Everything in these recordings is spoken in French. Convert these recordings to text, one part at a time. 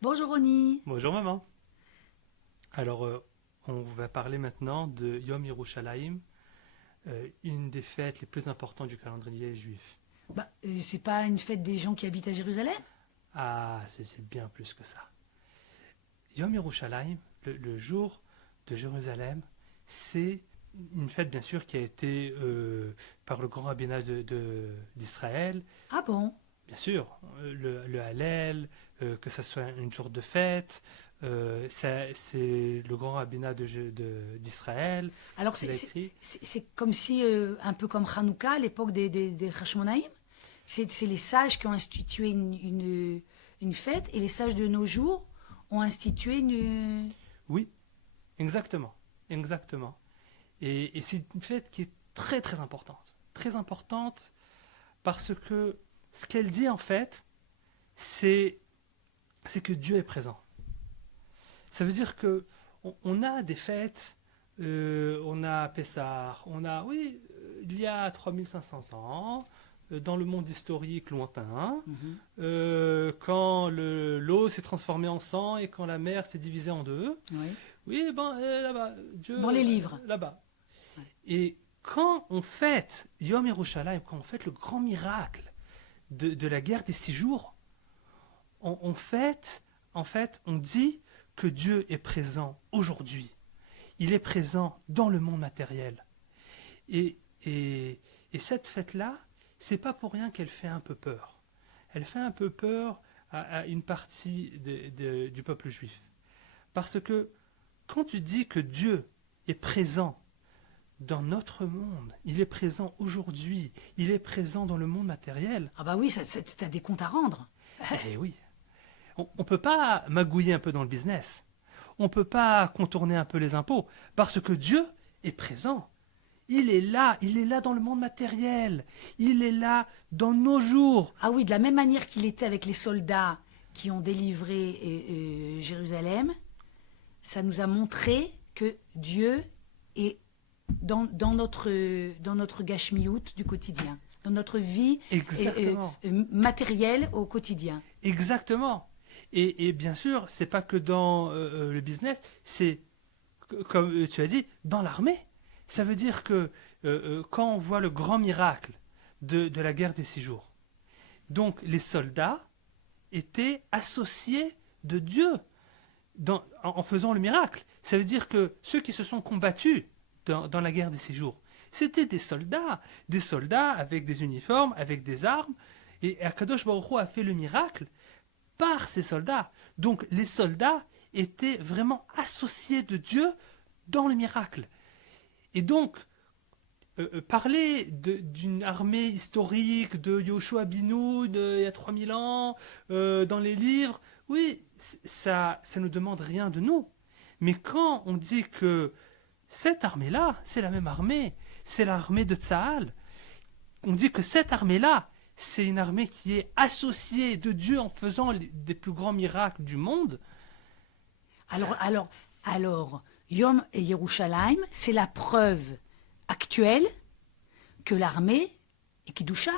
Bonjour Ronnie. Bonjour maman. Alors, on va parler maintenant de Yom Yerushalayim, une des fêtes les plus importantes du calendrier juif. C'est pas une fête des gens qui habitent à Jérusalem? Ah, c'est bien plus que ça. Yom Yerushalayim, le jour de Jérusalem, c'est une fête bien sûr qui a été par le grand rabbinat d'Israël. Ah bon? Bien sûr, le Hallel, que ce soit un jour de fête, c'est le grand rabbinat d'Israël Alors qui l'a écrit. c'est comme si, un peu comme Hanouka à l'époque des Hashmonaïm, c'est les sages qui ont institué une fête et les sages de nos jours ont institué une... Oui, exactement, exactement. Et c'est une fête qui est très très importante. Très importante parce que ce qu'elle dit en fait, c'est que Dieu est présent. Ça veut dire que on a des fêtes, on a Pessah, on a, oui, il y a 3500 ans, dans le monde historique lointain, Mhm. quand l'eau s'est transformée en sang et quand la mer s'est divisée en deux. Oui. Oui, ben là-bas, Dieu, Dans les livres. là-bas. Ouais. Et quand on fête Yom Yerushalayim, quand on fête le grand miracle de la guerre des 6 jours, on fête, en fait, on dit que Dieu est présent aujourd'hui. Il est présent dans le monde matériel. Et, et, et cette fête-là, c'est pas pour rien qu'elle fait un peu peur. Elle fait un peu peur à une partie du peuple juif. Parce que quand tu dis que Dieu est présent dans notre monde, il est présent aujourd'hui, il est présent dans le monde matériel, Ah bah oui, t'as des comptes à rendre. eh oui, on ne peut pas magouiller un peu dans le business. On ne peut pas contourner un peu les impôts. Parce que Dieu est présent. Il est là dans le monde matériel. Il est là dans nos jours. Ah oui, de la même manière qu'il était avec les soldats qui ont délivré Jérusalem, ça nous a montré que Dieu est dans notre gashmiout du quotidien, dans notre vie Exactement. matérielle au quotidien. Exactement. Et bien sûr, c'est pas que dans le business, c'est, comme tu as dit, dans l'armée. Ça veut dire que quand on voit le grand miracle de la guerre des 6 jours, donc les soldats étaient associés de Dieu en faisant le miracle. Ça veut dire que ceux qui se sont combattus dans la guerre des 6 jours, c'était des soldats avec des uniformes, avec des armes, et Akadosh Baruch Hu a fait le miracle par ces soldats. Donc les soldats étaient vraiment associés de Dieu dans le miracle. Et donc, parler d'une armée historique de Yoshua Binoun il y a 3000 ans, dans les livres, oui, ça ne demande rien de nous. Mais quand on dit que cette armée-là, c'est la même armée, c'est l'armée de Tsahal, on dit que cette armée-là, c'est une armée qui est associée de Dieu en faisant des plus grands miracles du monde. Alors, alors, alors, Yom et Yerushalayim, c'est la preuve actuelle que l'armée est Kidusha.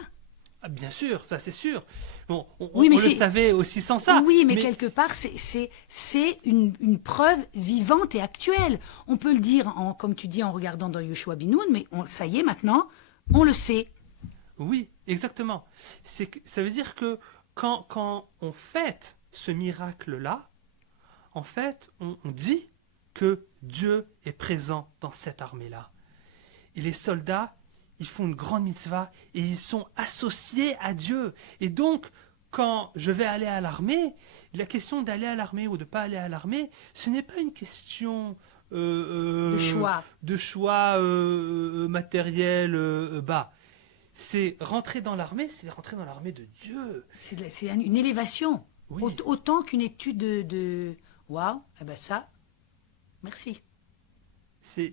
Ah, bien sûr, ça c'est sûr. Bon, Oui, mais on le c'est savait aussi sans ça. oui, mais Mais quelque part, c'est une preuve vivante et actuelle. On peut le dire, comme tu dis, en regardant dans Yoshua Binoun, mais ça y est, maintenant, on le sait. oui, exactement. Ça veut dire que quand on fête ce miracle-là, en fait, on dit que Dieu est présent dans cette armée-là. Et les soldats, ils font une grande mitzvah et ils sont associés à Dieu. Et donc, quand je vais aller à l'armée, la question d'aller à l'armée ou de ne pas aller à l'armée, ce n'est pas une question De choix. de choix matériel bas. C'est rentrer dans l'armée, c'est rentrer dans l'armée de Dieu. C'est une élévation. Oui, Autant qu'une étude de... Waouh, eh ben ça, merci. c'est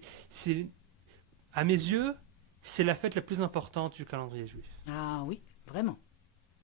à mes yeux, c'est la fête la plus importante du calendrier juif. Ah oui, vraiment.